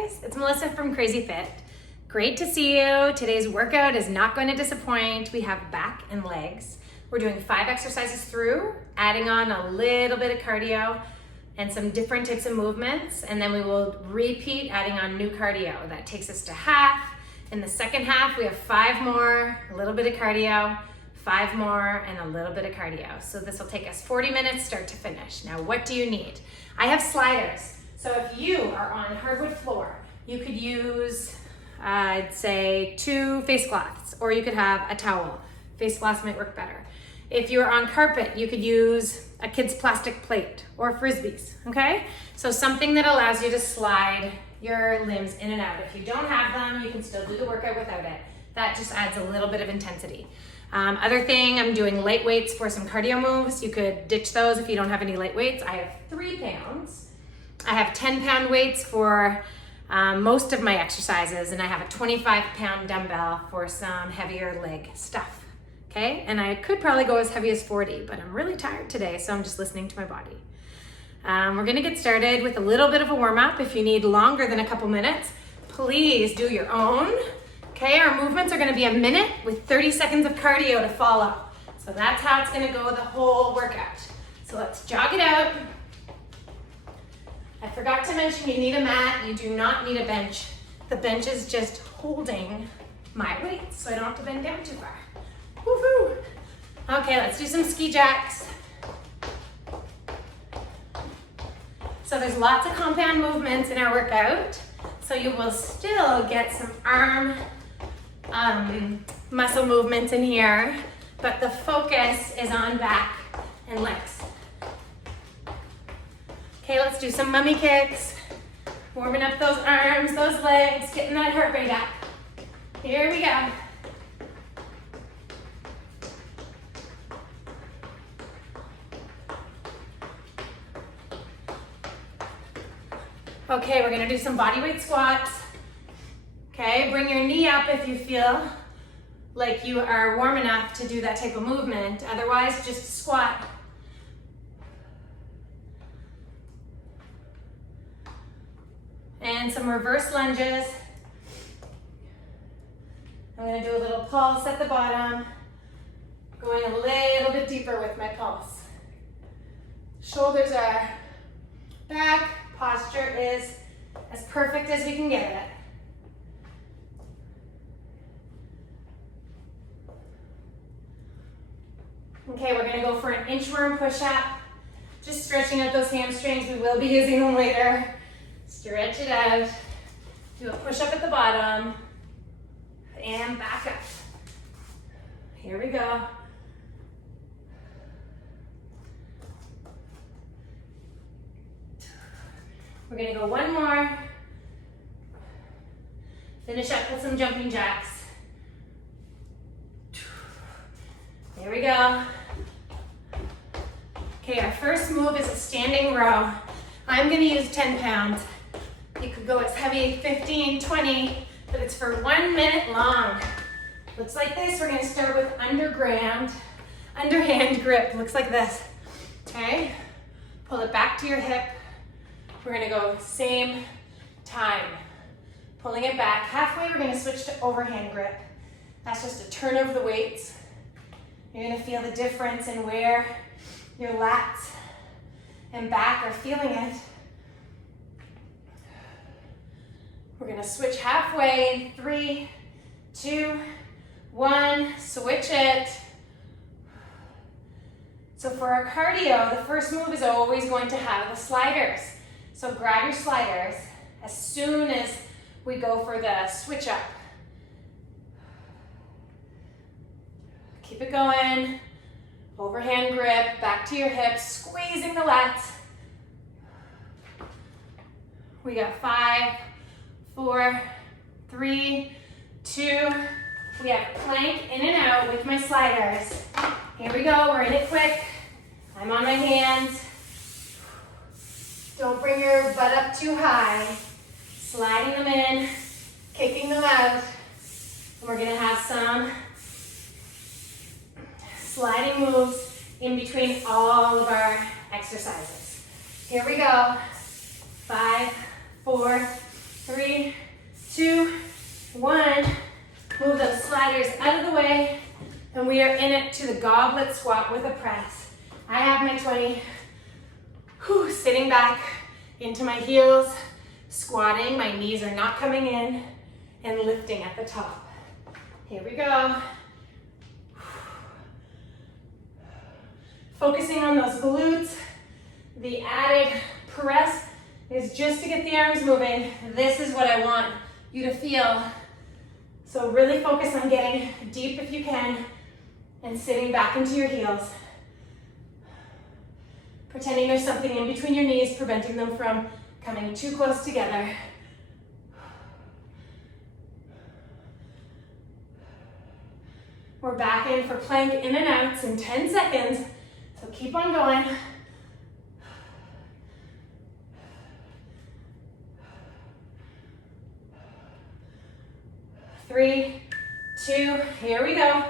guys, it's Melissa from CrazyFit. Great to see you. Today's workout is not going to disappoint. We have back and legs. We're doing 5 exercises through, adding on a little bit of cardio and some different types of movements, and then we will repeat adding on new cardio. That takes us to half. In the second half, we have 5 more, a little bit of cardio, 5 more, and a little bit of cardio. So this will take us 40 minutes start to finish. Now, what do you need? I have sliders. So if you are on hardwood floor, you could use, I'd say 2 face cloths, or you could have a towel. Face cloths might work better. If you're on carpet, you could use a kid's plastic plate or frisbees, okay? So something that allows you to slide your limbs in and out. If you don't have them, you can still do the workout without it. That just adds a little bit of intensity. Other thing, I'm doing light weights for some cardio moves. You could ditch those if you don't have any light weights. I have 3 pounds. I have 10-pound weights for most of my exercises, and I have a 25-pound dumbbell for some heavier leg stuff, okay? And I could probably go as heavy as 40, but I'm really tired today, so I'm just listening to my body. We're gonna get started with a little bit of a warm-up. If you need longer than a couple minutes, please do your own, okay? Our movements are gonna be a minute with 30 seconds of cardio to follow. So that's how it's gonna go the whole workout. So let's jog it out. I forgot to mention you need a mat. You do not need a bench. The bench is just holding my weight, so I don't have to bend down too far. Woohoo! Okay, let's do some ski jacks. So there's lots of compound movements in our workout, so you will still get some arm muscle movements in here, but the focus is on back and legs. Okay, let's do some mummy kicks. Warming up those arms, those legs, getting that heart rate up. Here we go. Okay, we're gonna do some bodyweight squats. Okay, bring your knee up if you feel like you are warm enough to do that type of movement. Otherwise, just squat. And some reverse lunges. I'm gonna do a little pulse at the bottom, going a little bit deeper with my pulse. Shoulders are back, posture is as perfect as we can get it. Okay, we're gonna go for an inchworm push-up. Just stretching out those hamstrings. We will be using them later. Stretch it out. Do a push-up at the bottom. And back up. Here we go. We're gonna go one more. Finish up with some jumping jacks. Here we go. Okay, our first move is a standing row. I'm gonna use 10 pounds. You could go as heavy, 15, 20, but it's for 1 minute long. Looks like this. We're gonna start with underhand grip. Looks like this, okay? Pull it back to your hip. We're gonna go same time. Pulling it back. Halfway, we're gonna switch to overhand grip. That's just a turn of the weights. You're gonna feel the difference in where your lats and back are feeling it. We're gonna switch halfway in 3, 2, 1, switch it. So for our cardio, the first move is always going to have the sliders. So grab your sliders as soon as we go for the switch up. Keep it going. Overhand grip, back to your hips, squeezing the lats. We got 5, 4, 3, 2. We have plank in and out with my sliders. Here we go, we're in it quick. I'm on my hands. Don't bring your butt up too high. Sliding them in, kicking them out. And we're gonna have some sliding moves in between all of our exercises. Here we go. 5, 4, 3, 2, 1. Move those sliders out of the way, and we are in it to the goblet squat with a press. I have my 20. Whew, sitting back into my heels, squatting. My knees are not coming in, and lifting at the top. Here we go. Focusing on those glutes. The added press is just to get the arms moving. This is what I want you to feel. So really focus on getting deep if you can and sitting back into your heels. Pretending there's something in between your knees preventing them from coming too close together. We're back in for plank in and outs in 10 seconds. So keep on going. Three, 2, here we go.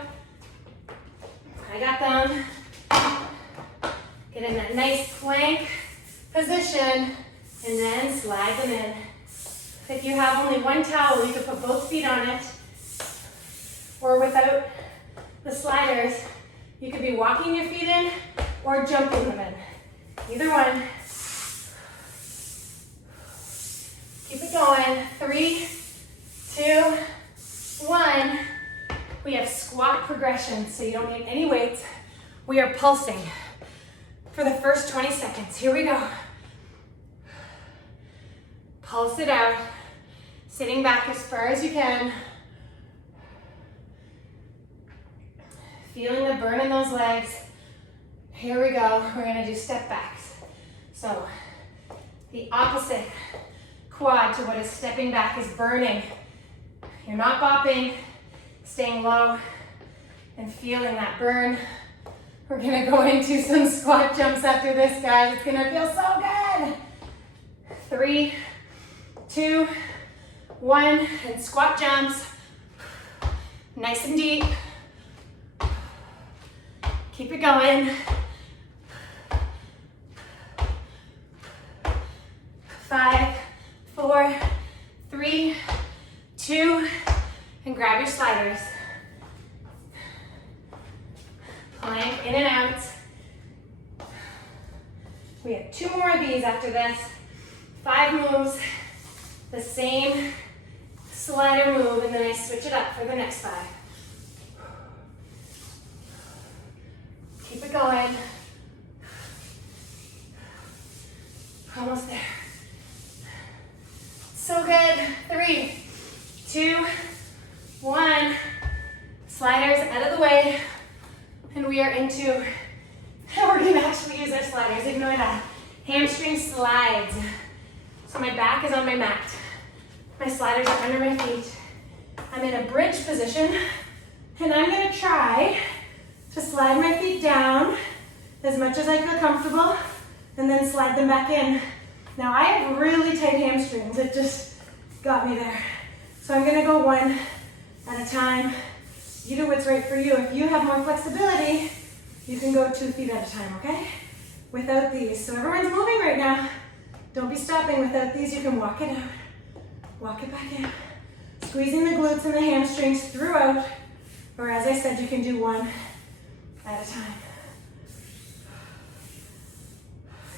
I got them. Get in that nice plank position and then slide them in. If you have only one towel, you could put both feet on it. Or without the sliders, you could be walking your feet in or jumping them in. Either one. Keep it going. 3, 2, 1. We have squat progression, so you don't need any weights. We are pulsing for the first 20 seconds. Here we go. Pulse it out. Sitting back as far as you can. Feeling the burn in those legs. Here we go. We're gonna do step backs. So the opposite quad to what is stepping back is burning. You're not bopping, staying low and feeling that burn. We're gonna go into some squat jumps after this, guys. It's gonna feel so good. 3, 2, 1, and squat jumps. Nice and deep. Keep it going. 5, 4, 3, 2, and grab your sliders. Plank in and out. We have 2 more of these after this. 5 moves, the same slider move, and then I switch it up for the next 5. Keep it going. Almost there. So good. 3, 2, 1. Sliders out of the way. And we are into, we're gonna actually use our sliders, ignore that. Hamstring slides. So my back is on my mat. My sliders are under my feet. I'm in a bridge position, and I'm gonna try to slide my feet down as much as I feel comfortable, and then slide them back in. Now I have really tight hamstrings, it just got me there. So I'm gonna go 1 at a time. You do what's right for you. If you have more flexibility, you can go 2 feet at a time, okay? Without these. So everyone's moving right now. Don't be stopping. Without these, you can walk it out. Walk it back in. Squeezing the glutes and the hamstrings throughout. Or as I said, you can do 1 at a time.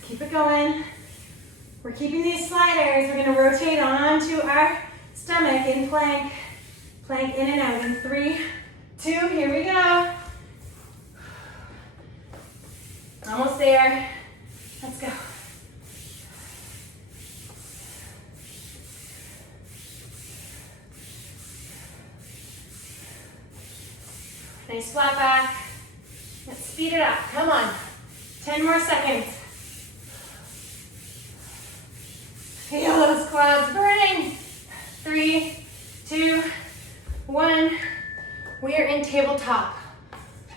Keep it going. We're keeping these sliders. We're gonna rotate onto our stomach in plank. Plank in and out in 3, 2, here we go. Almost there. Let's go. Nice flat back. Let's speed it up. Come on. 10 more seconds. Feel those quads burning. 3, 2, 1. We are in tabletop.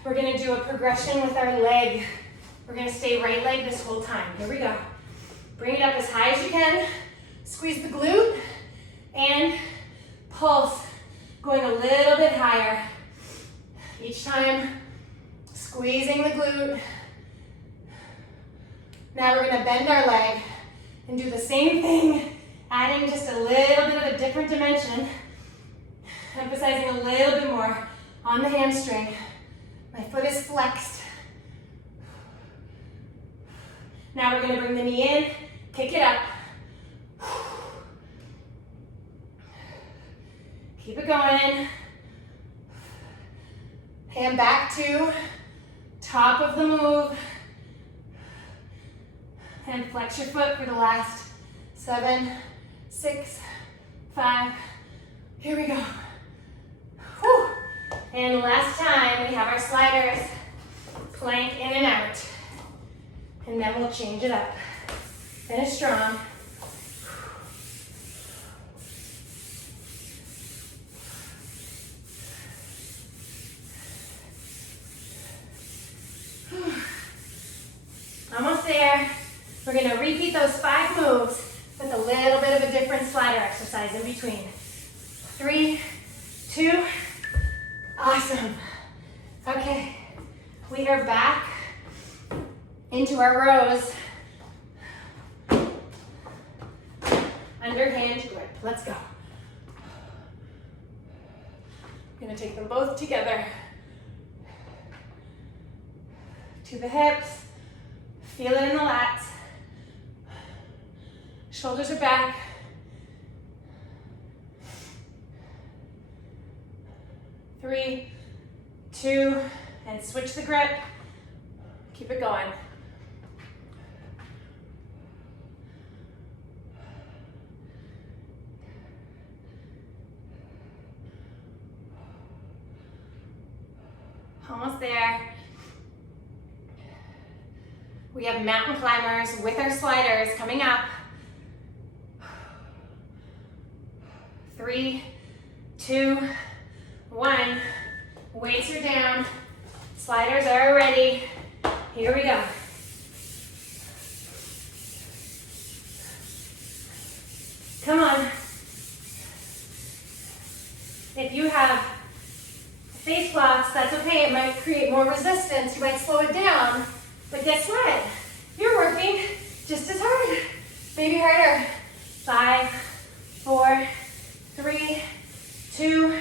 We're gonna do a progression with our leg. We're gonna stay right leg this whole time. Here we go. Bring it up as high as you can. Squeeze the glute and pulse, going a little bit higher. Each time, squeezing the glute. Now we're gonna bend our leg and do the same thing, adding just a little bit of different dimension, emphasizing a little bit more on the hamstring. My foot is flexed. Now we're gonna bring the knee in, kick it up. Keep it going. Hand back to top of the move. And flex your foot for the last 7, 6, 5. Here we go. Whew. And last time, we have our sliders. Plank in and out. And then we'll change it up. Finish strong. Almost there. We're gonna repeat those 5 moves with a little bit of a different slider exercise in between. 3, 2, awesome. Okay, we are back into our rows. Underhand grip, let's go. I'm gonna take them both together. To the hips. Feel it in the lats. Shoulders are back. Three, 2, and switch the grip. Keep it going. Almost there. We have mountain climbers with our sliders coming up. 3, 2, 1. Weights are down. Sliders are ready. Here we go. Come on. If you have face blocks, that's okay. It might create more resistance. You might slow it down. But guess what? You're working just as hard. Maybe harder. 5, 4, 3, 2,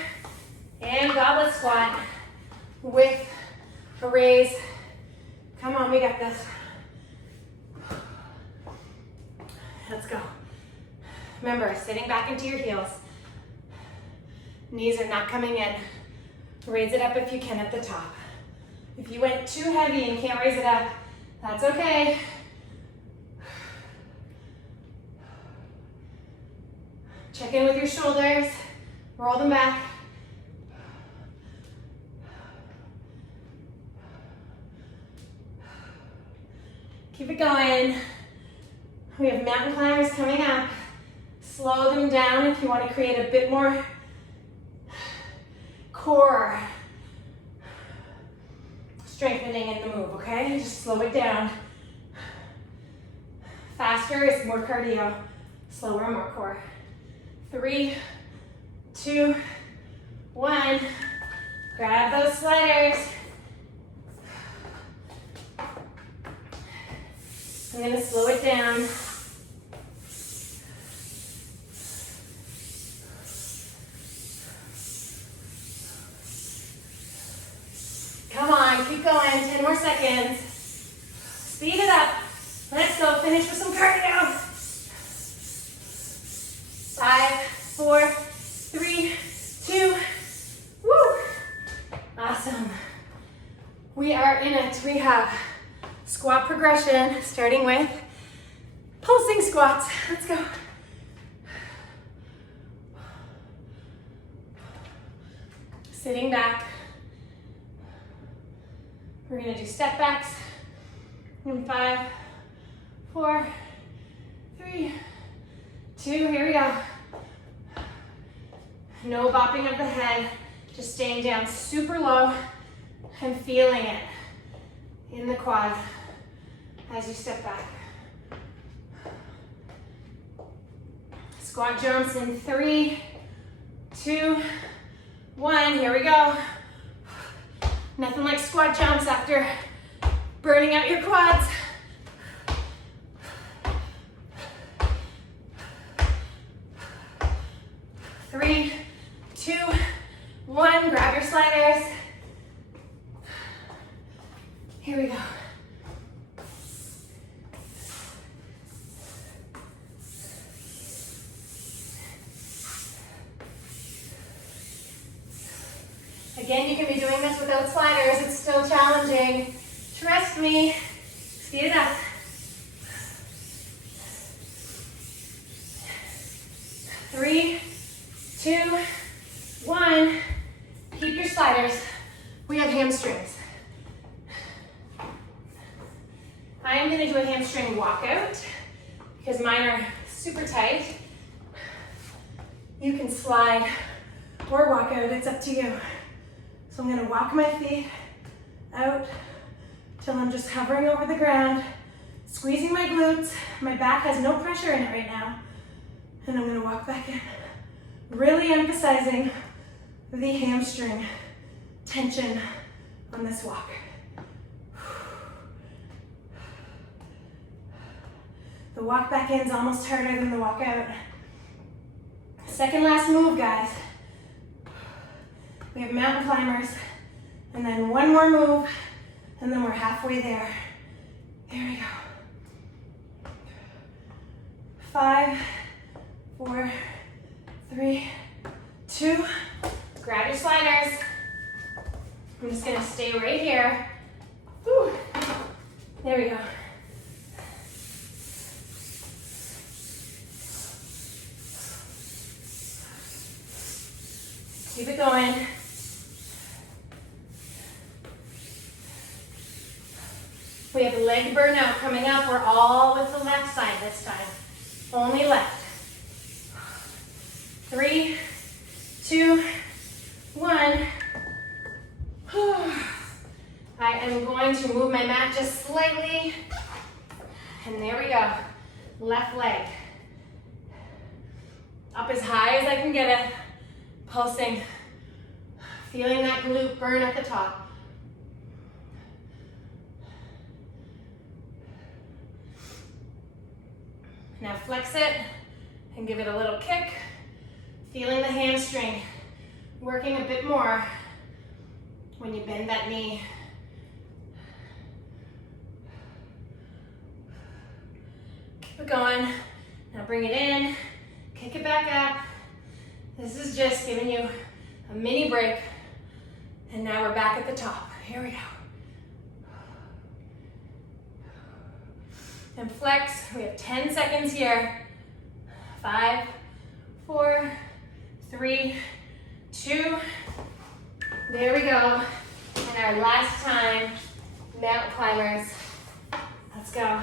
and goblet squat with a raise. Come on, we got this. Let's go. Remember, sitting back into your heels. Knees are not coming in. Raise it up if you can at the top. If you went too heavy and can't raise it up, that's okay. Check in with your shoulders. Roll them back. Keep it going. We have mountain climbers coming up. Slow them down if you want to create a bit more core strengthening in the move, okay? Just slow it down. Faster is more cardio. Slower, more core. 3, 2, 1. Grab those sliders. I'm gonna slow it down. Come on, keep going, 10 more seconds. Speed it up. Let's go, finish with some cardio. 5, 4, 3, 2, woo. Awesome. We are in it. We have squat progression, starting with pulsing squats. Let's go. Sitting back. We're gonna do step backs in 5, 4, 3, 2, here we go. No bopping of the head, just staying down super low and feeling it in the quad as you step back. Squat jumps in 3, 2, 1, here we go. Nothing like squat jumps after burning out your quads. 3, 2, 1. Grab your sliders. Here we go. Again, you can be doing this without sliders. It's still challenging. Trust me. Speed it up. 3, 2, 1. Keep your sliders. We have hamstrings. I am going to do a hamstring walkout because mine are super tight. You can slide or walk out, it's up to you. So I'm going to walk my feet out till I'm just hovering over the ground, squeezing my glutes. My back has no pressure in it right now. And I'm going to walk back in, really emphasizing the hamstring tension on this walk. The walk back in is almost harder than the walk out. Second last move, guys. We have mountain climbers, and then one more move, and then we're halfway there. There we go. 5, 4, 3, 2. Grab your sliders. I'm just gonna stay right here. Whew. There we go. Keep it going. We have leg burnout coming up. We're all with the left side this time. Only left. 3, 2, 1. I am going to move my mat just slightly. And there we go. Left leg. Up as high as I can get it. Pulsing. Feeling that glute burn at the top. Now flex it and give it a little kick. Feeling the hamstring working a bit more when you bend that knee. Keep it going. Now bring it in, kick it back up. This is just giving you a mini break. And now we're back at the top. Here we go. And flex. We have 10 seconds here. 5, 4, 3, 2. There we go. And our last time, mountain climbers. Let's go.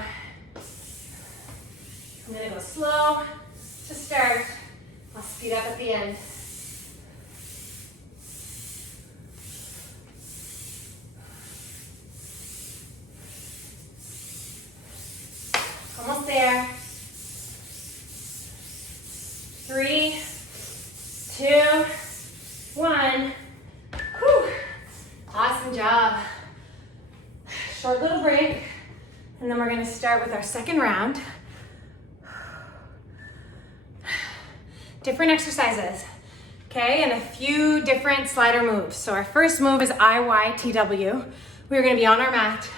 I'm gonna go slow to start. I'll speed up at the end. Almost there. 3, 2, 1. Whew. Awesome job. Short little break, and then we're gonna start with our second round. Different exercises, okay, and a few different slider moves. So our first move is IYTW. We're gonna be on our mat.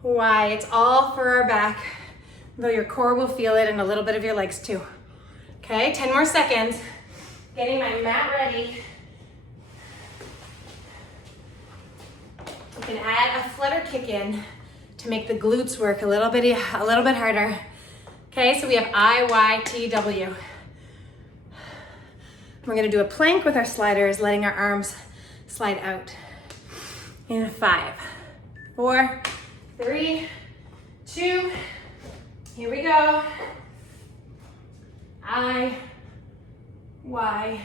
Y, it's all for our back, though your core will feel it and a little bit of your legs too. Okay, 10 more seconds. Getting my mat ready. You can add a flutter kick in to make the glutes work a little bit harder. Okay, so we have IYTW. We're gonna do a plank with our sliders, letting our arms slide out. In 5, 4, 3, 2, here we go. I, Y,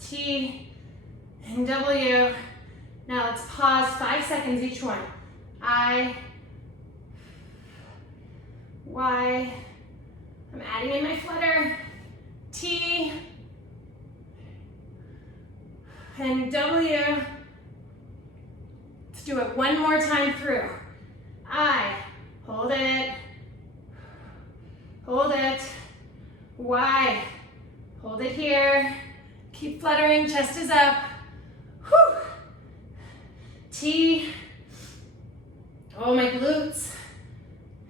T, and W. Now let's pause 5 seconds each one. I, Y, I'm adding in my flutter, T, and W. Let's do it one more time through. I, hold it, Y. Hold it here. Keep fluttering, chest is up. Whew. T. Oh, my glutes.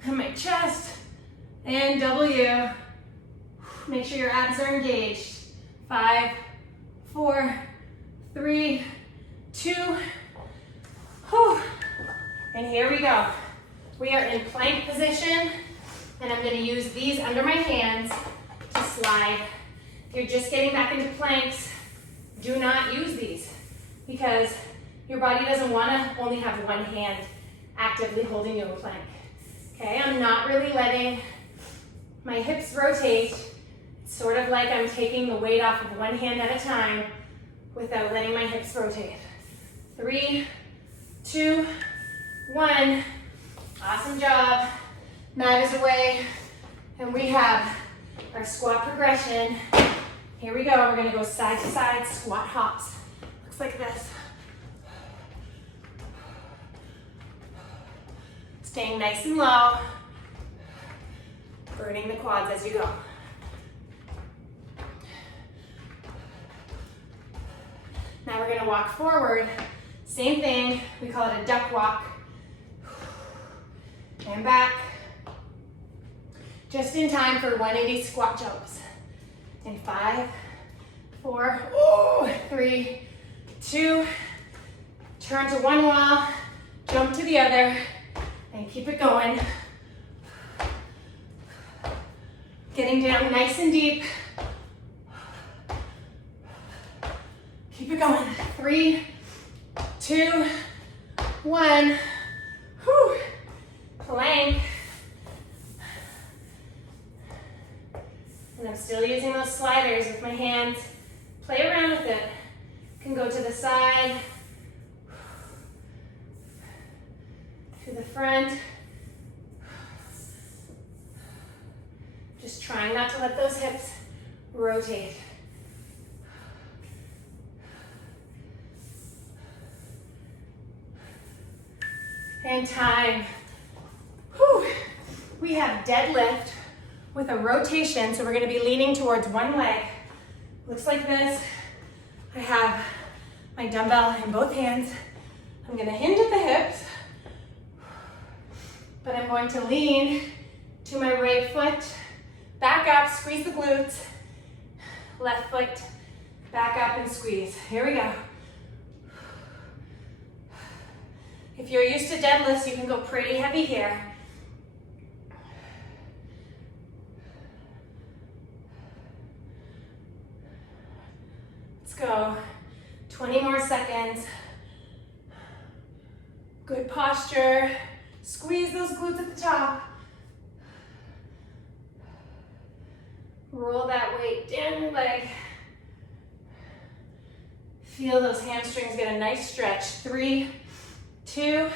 And my chest. And W. Make sure your abs are engaged. 5, 4, 3, 2. Whew. And here we go. We are in plank position, and I'm going to use these under my hands to slide. If you're just getting back into planks, do not use these because your body doesn't want to only have one hand actively holding you in plank. Okay, I'm not really letting my hips rotate. It's sort of like I'm taking the weight off of one hand at a time without letting my hips rotate. 3, 2, 1. Awesome job. Mat is away, and we have our squat progression. Here we go. We're going to go side to side squat hops. Looks like this. Staying nice and low. Burning the quads as you go. Now we're going to walk forward. Same thing. We call it a duck walk. And back. Just in time for 180 squat jumps. In 5, 4, 3, 2, turn to one wall, jump to the other, and keep it going. Getting down nice and deep. Keep it going. 3, 2, 1. Whew. Plank. And I'm still using those sliders with my hands. Play around with it. Can go to the side, to the front. Just trying not to let those hips rotate. And time. Whew. We have deadlift with a rotation, so we're going to be leaning towards one leg. Looks like this. I have my dumbbell in both hands. I'm going to hinge at the hips, but I'm going to lean to my right foot, back up, squeeze the glutes, left foot, back up and squeeze. Here we go. If you're used to deadlifts, you can go pretty heavy here. Go. 20 more seconds. Good posture. Squeeze those glutes at the top. Roll that weight down your leg. Feel those hamstrings get a nice stretch. 3, 2,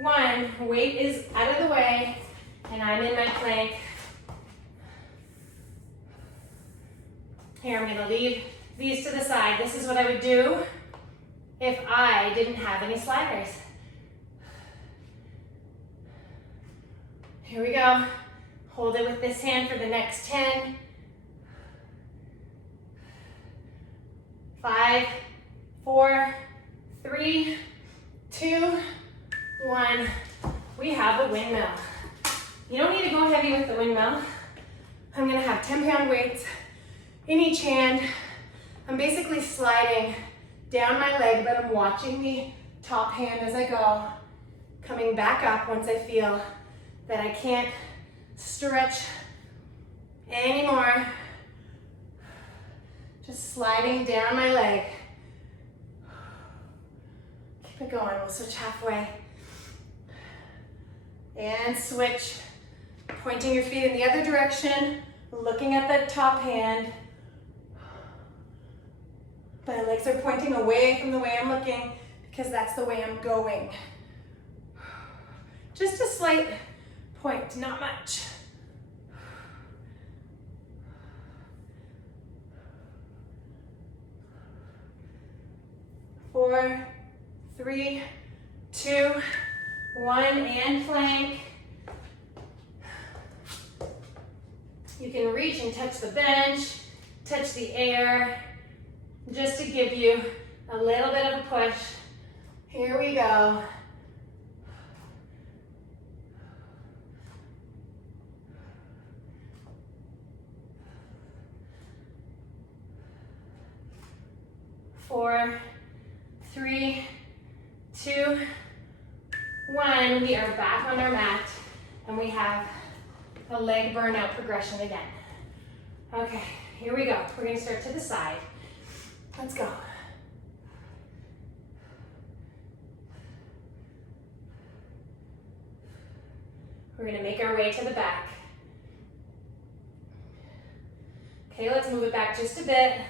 1. Weight is out of the way, and I'm in my plank. Here, I'm going to leave these to the side. This is what I would do if I didn't have any sliders. Here we go. Hold it with this hand for the next 10. 5, 4, 3, 2, 1. We have a windmill. You don't need to go heavy with the windmill. I'm gonna have 10-pound weights in each hand. I'm basically sliding down my leg, but I'm watching the top hand as I go. Coming back up once I feel that I can't stretch anymore. Just sliding down my leg. Keep it going, we'll switch halfway. And switch. Pointing your feet in the other direction, looking at that top hand. My legs are pointing away from the way I'm looking because that's the way I'm going. Just a slight point, not much. 4, 3, 2, 1, and plank. You can reach and touch the bench, touch the air, just to give you a little bit of a push. Here we go. Four, three, two, one. We are back on our mat and we have a leg burnout progression again. Okay, here we go. We're gonna start to the side. Let's go. We're gonna make our way to the back. Okay, let's move it back just a bit.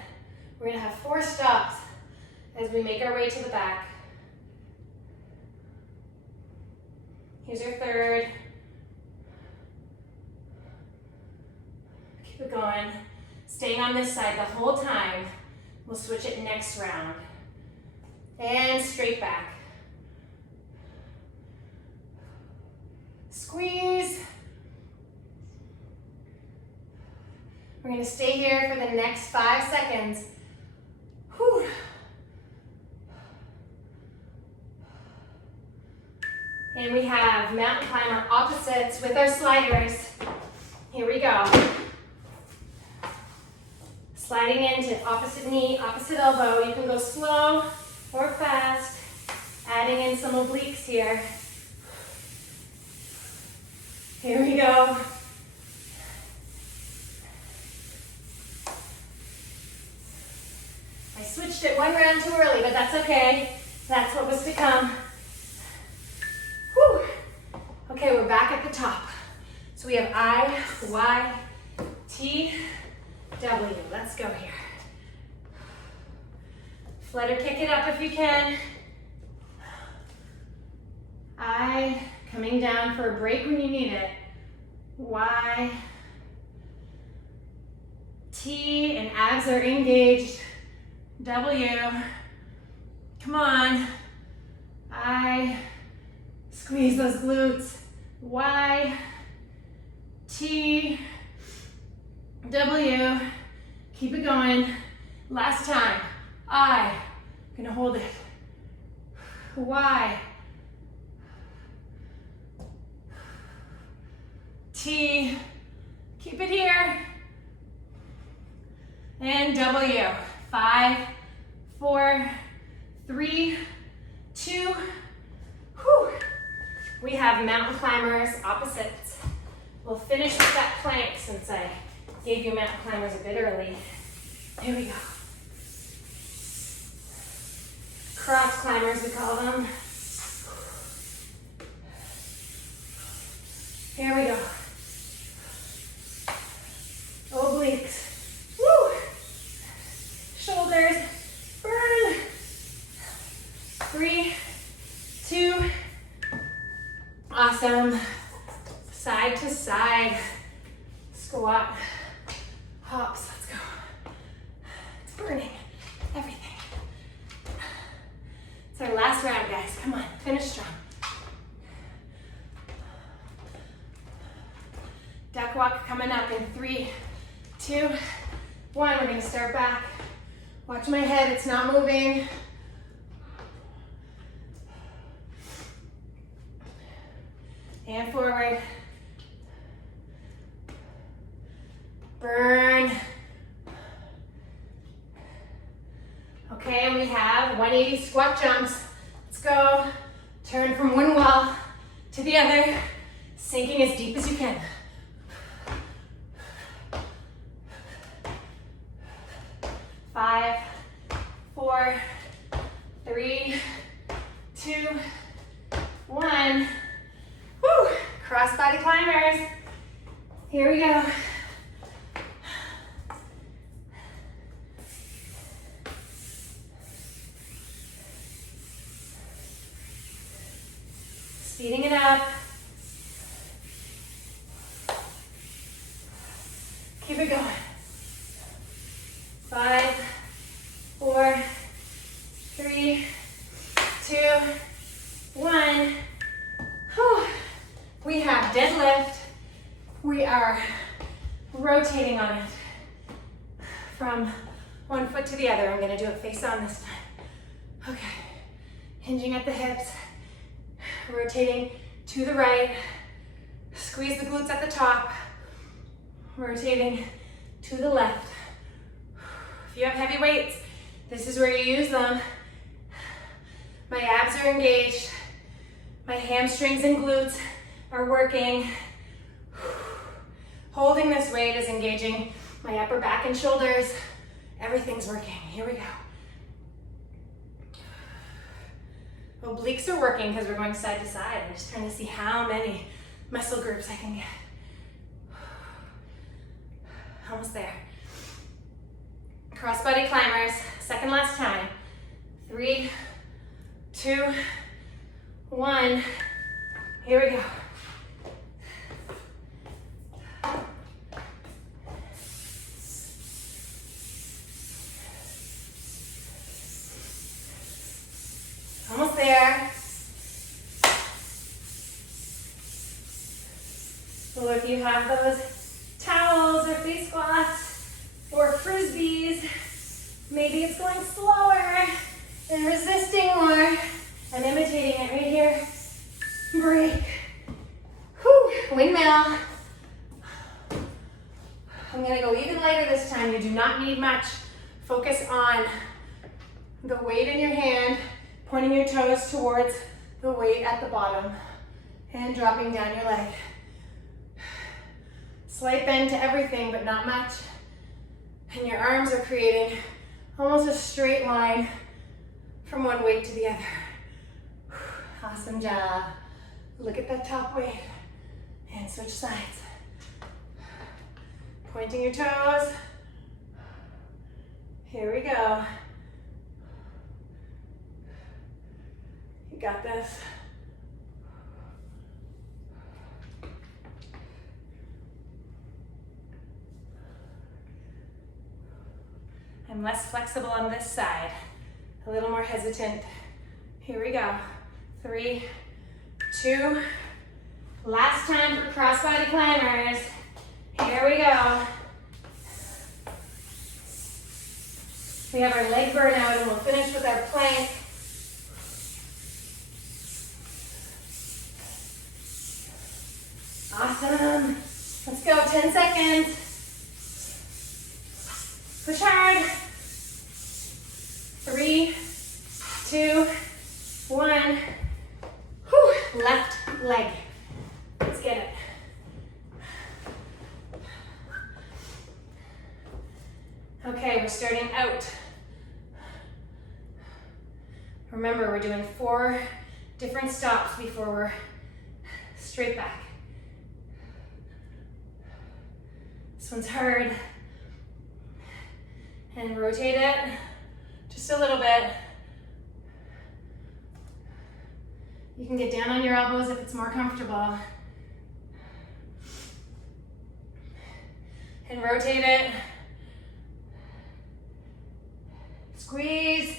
We're gonna have 4 stops as we make our way to the back. Here's our third. Keep it going. Staying on this side the whole time. We'll switch it next round. And straight back. Squeeze. We're gonna stay here for the next 5 seconds. Whew. And we have mountain climber opposites with our sliders. Here we go. Sliding into opposite knee, opposite elbow. You can go slow or fast. Adding in some obliques here. Here we go. I switched it 1 round too early, but that's okay. That's what was to come. Whew. Okay, we're back at the top. So we have I, Y, T, W. Let's go here. Flutter kick it up if you can. I, coming down for a break when you need it. Y, T, and abs are engaged. W, come on. I, squeeze those glutes. Y, T, W, keep it going. Last time. I, gonna hold it. Y, T, keep it here. And W. 5, 4, 3, 2, whew. We have mountain climbers opposites. We'll finish with that plank since I gave you mountain climbers a bit early. Here we go. Cross climbers, we call them. Here we go. Obliques. Woo! Shoulders. Burn. 3, 2. Awesome. Side to side. Squat. Hops. Let's go. It's burning. Everything. It's our last round, guys. Come on. Finish strong. Duck walk coming up in 3, 2, 1. We're going to start back. Watch my head. It's not moving. And forward. Burn. Okay, and we have 180 squat jumps. Let's go. Turn from one wall to the other, sinking as deep as you can. 5, 4, 3, 2, 1. Woo! Cross-body climbers. Here we go. Speeding it up. Keep it going. 5, 4, 3, 2, 1. Whew. We have deadlift. We are rotating rotating on it from one foot to the other. I'm gonna do it face on this time. Okay, hinging at the hips, rotating to the right, squeeze the glutes at the top, rotating to the left. If you have heavy weights, this is where you use them. My abs are engaged, my hamstrings and glutes are working. Holding this weight is engaging my upper back and shoulders. Everything's working. Here we go. Obliques are working because we're going side to side. I'm just trying to see how many muscle groups I can get. Almost there. Crossbody climbers, second last time. 3, 2, 1. Here we go. Almost there. So if you have those towels or face cloths or frisbees, maybe it's going slower and resisting more. I'm imitating it right here. Break. Whew. Windmill. I'm gonna go even lighter this time. You do not need much. Focus on the weight in your hand, pointing your toes towards the weight at the bottom and dropping down your leg. Slight bend to everything, but not much. And your arms are creating almost a straight line from one weight to the other. Awesome job. Look at that top weight and switch sides. Pointing your toes. Here we go. You got this. I'm less flexible on this side, a little more hesitant. Here we go. 3, 2, last time for crossbody climbers. Here we go. We have our leg burnout and we'll finish with our plank. Awesome. Let's go, 10 seconds. Push hard. 3, 2, 1. Whew. Left leg. Let's get it. Okay, we're starting out. Remember, we're doing 4 different stops before we're straight back. This one's hard. And rotate it just a little bit. You can get down on your elbows if it's more comfortable. And rotate it. Squeeze.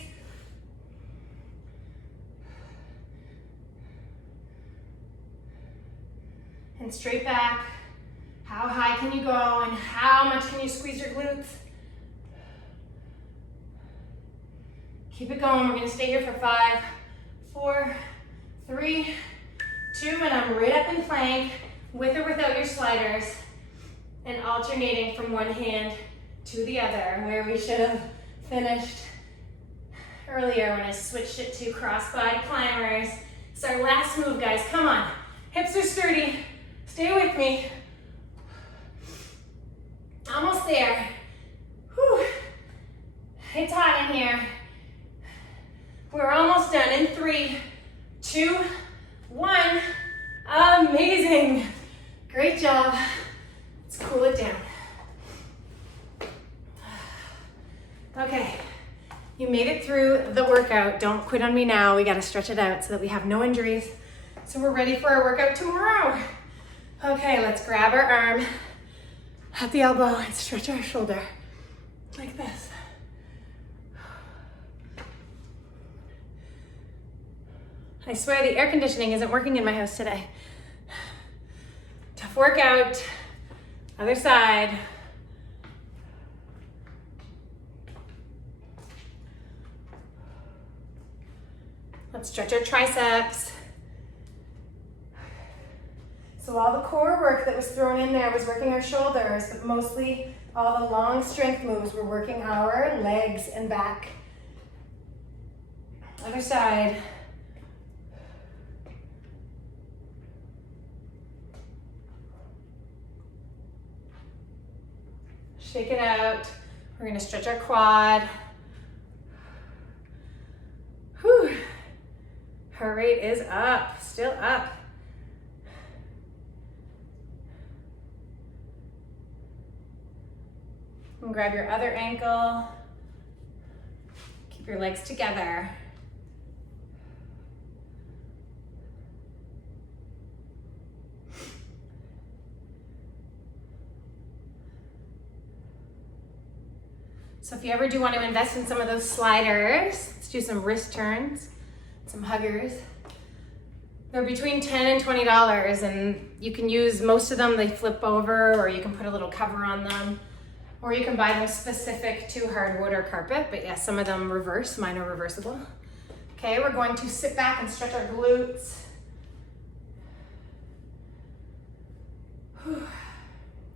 And straight back. How high can you go and how much can you squeeze your glutes? Keep it going. We're going to stay here for 5, 4, 3, 2, and I'm right up in plank with or without your sliders and alternating from one hand to the other where we should have finished earlier when I switched it to crossbody climbers. It's our last move, guys. Come on. Hips are sturdy. Stay with me. Almost there. Whew. It's hot in here. We're almost done in 3, 2, 1. Amazing. Great job. Let's cool it down. Okay, you made it through the workout. Don't quit on me now. We gotta stretch it out so that we have no injuries. So we're ready for our workout tomorrow. Okay, let's grab our arm at the elbow and stretch our shoulder like this. I swear the air conditioning isn't working in my house today. Tough workout. Other side. Let's stretch our triceps. So all the core work that was thrown in there was working our shoulders, but mostly all the long strength moves were working our legs and back. Other side. Shake it out. We're gonna stretch our quad. Whew. Heart rate is up, still up. And grab your other ankle. Keep your legs together. So if you ever do want to invest in some of those sliders, let's do some wrist turns, some huggers. They're between $10 and $20, and you can use most of them, they flip over, or you can put a little cover on them, or you can buy them specific to hardwood or carpet, but yeah, some of them reverse, mine are reversible. Okay, we're going to sit back and stretch our glutes. Whew.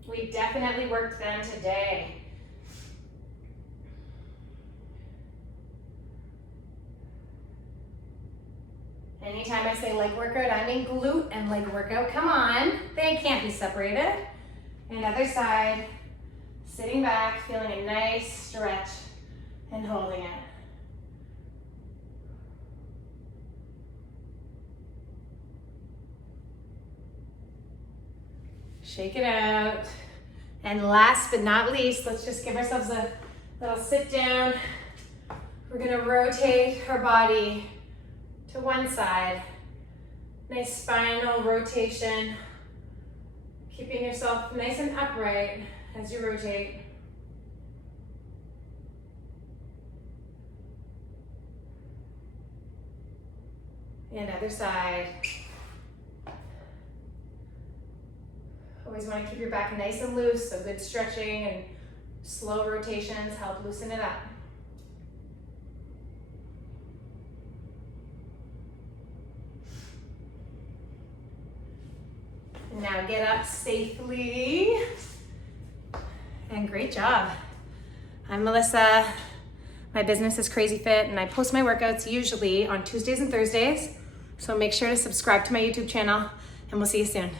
We definitely worked them today. Anytime I say leg workout, I mean glute and leg workout. Come on, they can't be separated. And other side, sitting back, feeling a nice stretch and holding it. Shake it out. And last but not least, let's just give ourselves a little sit down. We're gonna rotate our body to one side. Nice spinal rotation. Keeping yourself nice and upright as you rotate. And other side. Always want to keep your back nice and loose, so good stretching and slow rotations help loosen it up. Now get up safely. And great job. I'm Melissa. My business is CrazyFit, and I post my workouts usually on Tuesdays and Thursdays. So make sure to subscribe to my YouTube channel, and we'll see you soon.